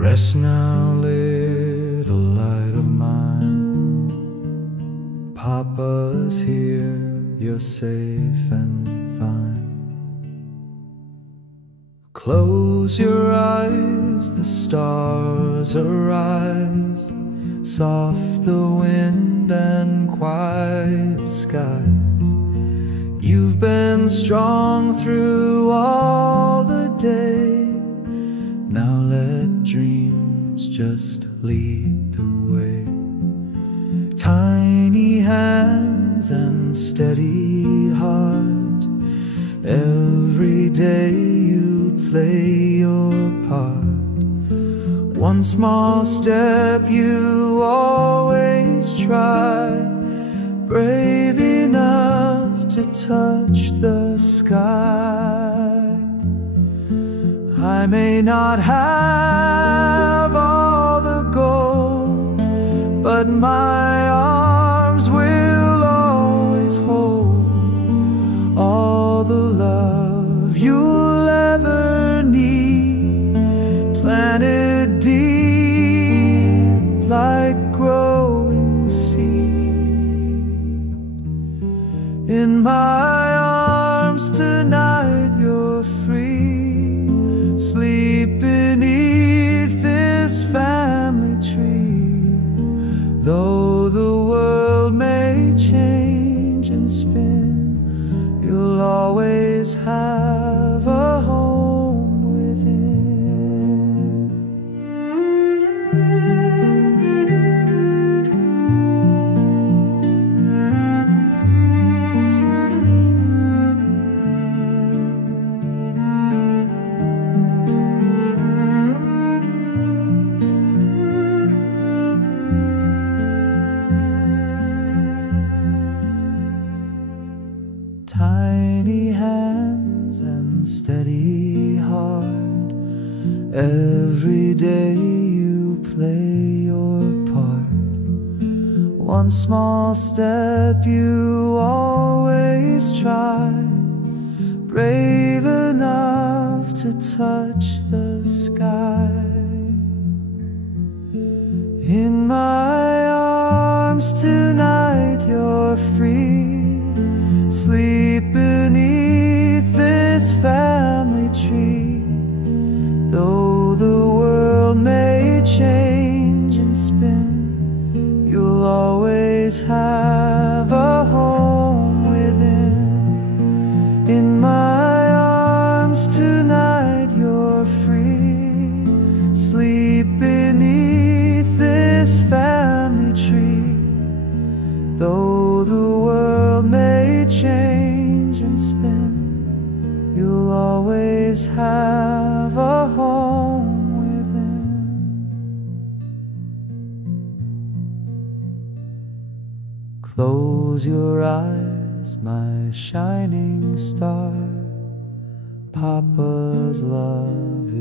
Rest now, little light of mine. Papa's here, you're safe and fine. Close your eyes, the stars arise. Soft the wind and quiet skies. You've been strong through all the day. Now let dreams just lead the way. Tiny hands and steady heart. Every day you play your part. One small step you always try. Brave enough to touch the sky. I may not have all the gold, but my arms will always hold all the love you'll ever need. Planted deep like growing seed. In my arms tonight you're free. Sleep beneath this family tree. Though the world may change and spin, you'll always have a home within. Tiny hands and steady heart. Every day you play your part. One small step you always try. Brave enough to touch the sky. In my arms tonight you're free. Sleep beneath this family tree. Though the world may change and spin, you'll always have a home within. In my arms tonight you're free. Sleep beneath this family tree. Though the world may change and spin, you'll always have a home within. Close your eyes, my shining star. Papa's love